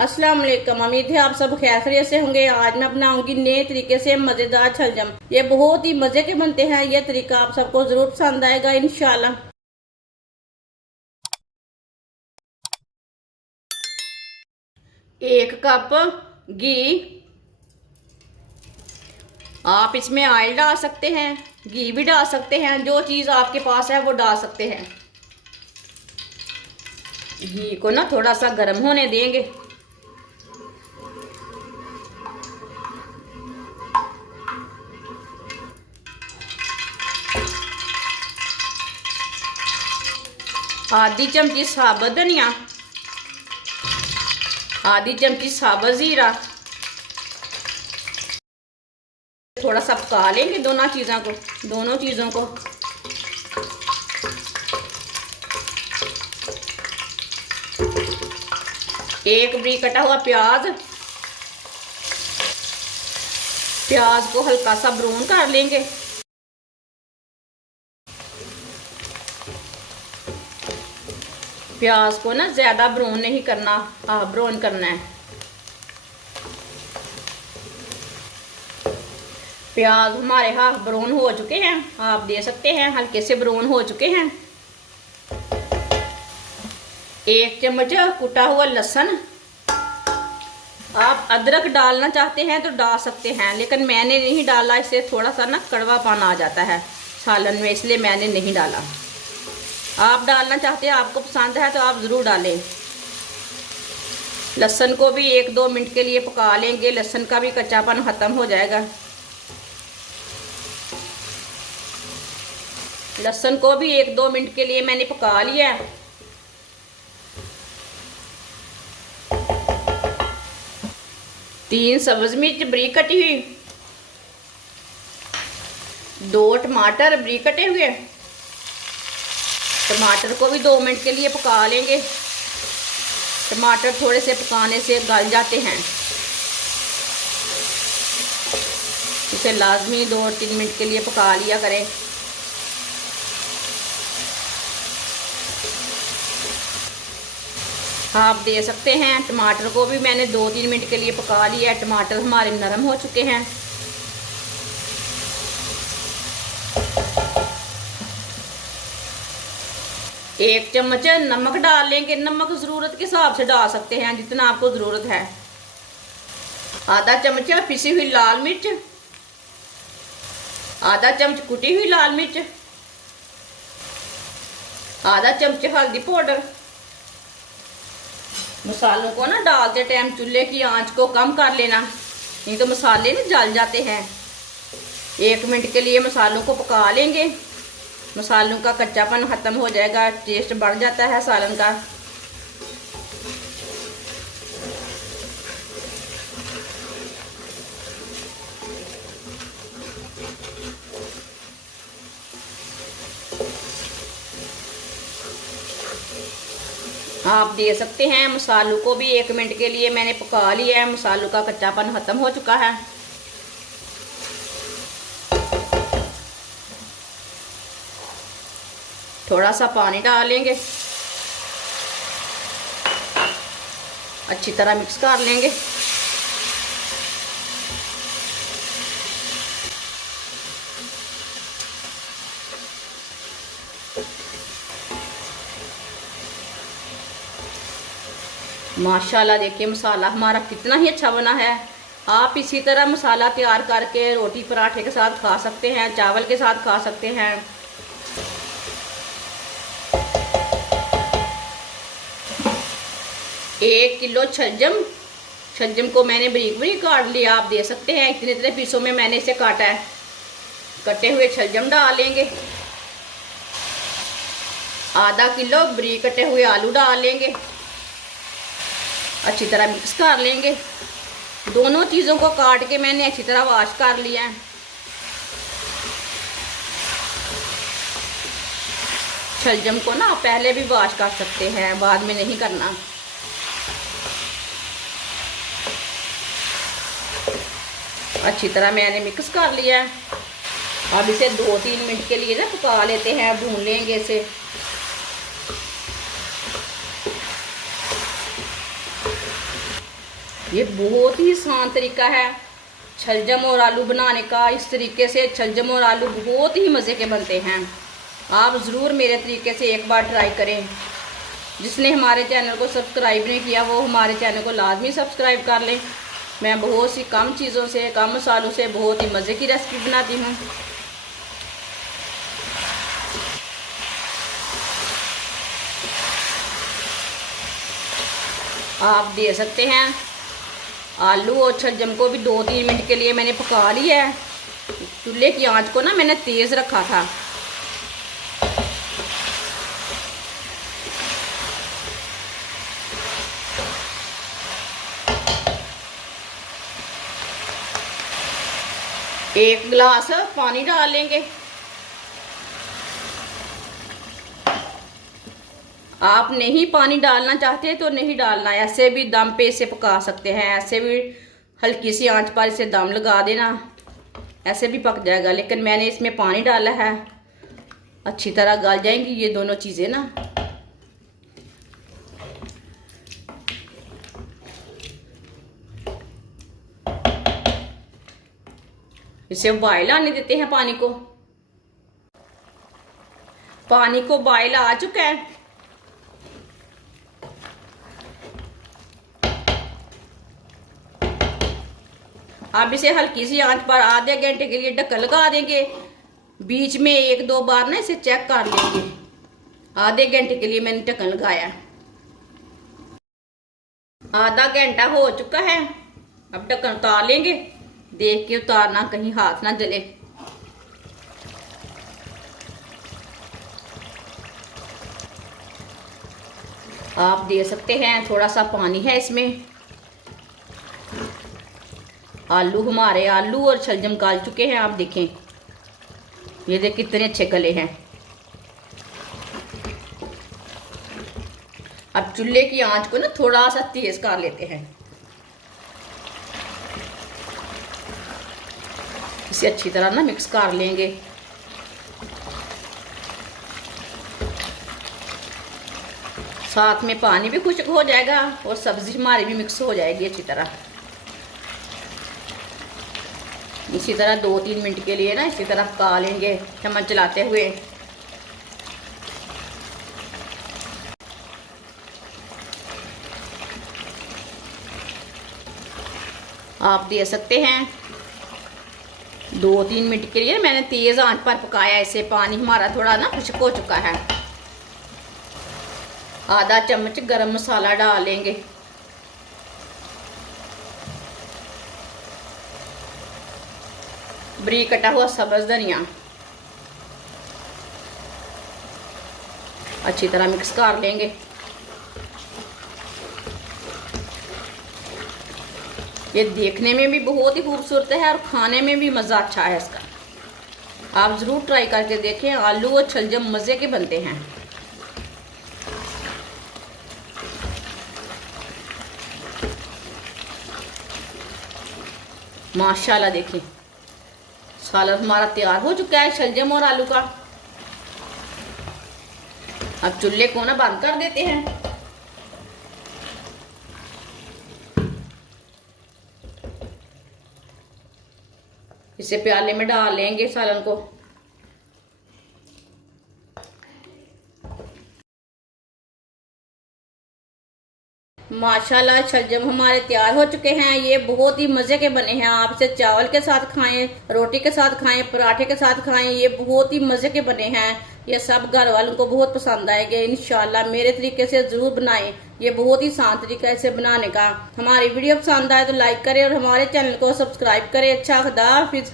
अस्सलाम वालेकुम। उम्मीद है आप सब खैरियत से होंगे। आज मैं बनाऊंगी नए तरीके से मजेदार छलजम। ये बहुत ही मजे के बनते हैं। ये तरीका आप सबको जरूर पसंद आएगा इंशाल्लाह। 1 कप घी, आप इसमें ऑयल डाल सकते हैं, घी भी डाल सकते हैं, जो चीज़ आपके पास है वो डाल सकते हैं। घी को ना थोड़ा सा गर्म होने देंगे। आधी चमची साबुत धनिया, आधी चमची साबुत जीरा, थोड़ा सा पका लेंगे दोनों चीज़ों को। एक बारीक कटा हुआ प्याज को हल्का सा ब्राउन कर लेंगे। प्याज को ना ज्यादा ब्राउन नहीं करना, ब्राउन करना है। प्याज हमारे हाफ ब्राउन हो चुके हैं, आप दे सकते हैं हल्के से ब्राउन हो चुके हैं। 1 चम्मच कुटा हुआ लहसुन, आप अदरक डालना चाहते हैं तो डाल सकते हैं, लेकिन मैंने नहीं डाला, इससे थोड़ा सा ना कड़वापन आ जाता है सालन में, इसलिए मैंने नहीं डाला। आप डालना चाहते हैं, आपको पसंद है तो आप ज़रूर डालें। लहसुन को भी 1-2 मिनट के लिए पका लेंगे, लहसुन का भी कच्चापन ख़त्म हो जाएगा। लहसुन को भी 1-2 मिनट के लिए मैंने पका लिया। तीन सब्ज मिर्च बारीक कटी हुई, 2 टमाटर बारीक कटे हुए। टमाटर को भी 2 मिनट के लिए पका लेंगे। टमाटर थोड़े से पकाने से गल जाते हैं, इसे लाजमी 2-3 मिनट के लिए पका लिया करें। आप दे सकते हैं, टमाटर को भी मैंने 2-3 मिनट के लिए पका लिया। टमाटर हमारे नरम हो चुके हैं। एक चम्मच नमक डाल लेंगे। नमक ज़रूरत के हिसाब से डाल सकते हैं, जितना आपको ज़रूरत है। आधा चम्मच पिसी हुई लाल मिर्च, आधा चम्मच कुटी हुई लाल मिर्च, आधा चम्मच हल्दी पाउडर। मसालों को ना डालते टाइम चूल्हे की आंच को कम कर लेना, नहीं तो मसाले ना जल जाते हैं। 1 मिनट के लिए मसालों को पका लेंगे। मसालों का कच्चापन ख़त्म हो जाएगा, टेस्ट बढ़ जाता है सालन का। आप दे सकते हैं, मसालों को भी 1 मिनट के लिए मैंने पका लिया है। मसालों का कच्चापन ख़त्म हो चुका है। थोड़ा सा पानी डालेंगे, अच्छी तरह मिक्स कर लेंगे। माशाल्लाह देखिए मसाला हमारा कितना ही अच्छा बना है। आप इसी तरह मसाला तैयार करके रोटी पराठे के साथ खा सकते हैं, चावल के साथ खा सकते हैं। एक किलो छलजम को मैंने बारीक बारीक काट लिया। आप दे सकते हैं इतने इतने पीसों में मैंने इसे काटा है। कटे हुए छलजम डाल लेंगे। आधा किलो बारीक कटे हुए आलू डाल लेंगे। अच्छी तरह मिक्स कर लेंगे। दोनों चीज़ों को काट के मैंने अच्छी तरह वॉश कर लिया है। छलजम को ना पहले भी वॉश कर सकते हैं, बाद में नहीं करना। अच्छी तरह मैंने मिक्स कर लिया है। अब इसे 2-3 मिनट के लिए ना पका लेते हैं, भून लेंगे इसे। ये बहुत ही आसान तरीका है छलजम और आलू बनाने का। इस तरीके से छलजम और आलू बहुत ही मज़े के बनते हैं। आप ज़रूर मेरे तरीके से एक बार ट्राई करें। जिसने हमारे चैनल को सब्सक्राइब नहीं किया वो हमारे चैनल को लाजमी सब्सक्राइब कर लें। मैं बहुत सी कम चीज़ों से, कम मसालों से बहुत ही मज़े की रेसिपी बनाती हूँ। आप दे सकते हैं आलू और छलजम को भी 2-3 मिनट के लिए मैंने पका लिया है। चूल्हे की आंच को ना मैंने तेज़ रखा था। एक गिलास पानी डाल लेंगे। आप नहीं पानी डालना चाहते तो नहीं डालना, ऐसे भी दम पे इसे पका सकते हैं। ऐसे भी हल्की सी आंच पर इसे दम लगा देना, ऐसे भी पक जाएगा। लेकिन मैंने इसमें पानी डाला है, अच्छी तरह गल जाएंगी ये दोनों चीज़ें ना। इसे बॉयल आने देते हैं। पानी को बॉयल आ चुका है। अब इसे हल्की सी आंच पर आधे घंटे के लिए ढक्कन लगा देंगे। बीच में 1-2 बार ना इसे चेक कर लेंगे। आधे घंटे के लिए मैंने ढक्कन लगाया। आधा घंटा हो चुका है। अब ढक्कन उतार लेंगे। देख के उतारना, कहीं हाथ ना जले। आप दे सकते हैं, थोड़ा सा पानी है इसमें। आलू और छलजम गल चुके हैं। आप देखें, ये देख कितने अच्छे गले हैं। अब चूल्हे की आंच को ना थोड़ा सा तेज कर लेते हैं। इसे अच्छी तरह ना मिक्स कर लेंगे। साथ में पानी भी खुश्क हो जाएगा और सब्जी हमारी भी मिक्स हो जाएगी अच्छी तरह। इसी तरह 2-3 मिनट के लिए ना इसी तरह पका लेंगे चम्मच चलाते हुए। आप दे सकते हैं 2-3 मिनट के लिए मैंने तेज़ आंच पर पकाया। इसे पानी हमारा थोड़ा ना खुश्क हो चुका है। आधा चम्मच गरम मसाला डाल लेंगे। बारीक कटा हुआ सब्ज़ धनिया अच्छी तरह मिक्स कर लेंगे। ये देखने में भी बहुत ही खूबसूरत है और खाने में भी मज़ा अच्छा है इसका। आप ज़रूर ट्राई करके देखें। आलू और छलजम मज़े के बनते हैं। माशाल्लाह, देखिए सालन हमारा तैयार हो चुका है छलजम और आलू का। अब चूल्हे को ना बंद कर देते हैं। इसे प्याले में डाल लेंगे सालन को। माशाल्लाह छलजम हमारे तैयार हो चुके हैं। ये बहुत ही मज़े के बने हैं। आप इसे चावल के साथ खाएं, रोटी के साथ खाएं, पराठे के साथ खाएं। ये बहुत ही मज़े के बने हैं। ये सब घर वालों को बहुत पसंद आएंगे इंशाल्लाह। मेरे तरीके से ज़रूर बनाएं। ये बहुत ही आसान तरीका है इसे बनाने का। हमारी वीडियो पसंद आए तो लाइक करें और हमारे चैनल को सब्सक्राइब करें। अच्छा, खुदा हाफिज़।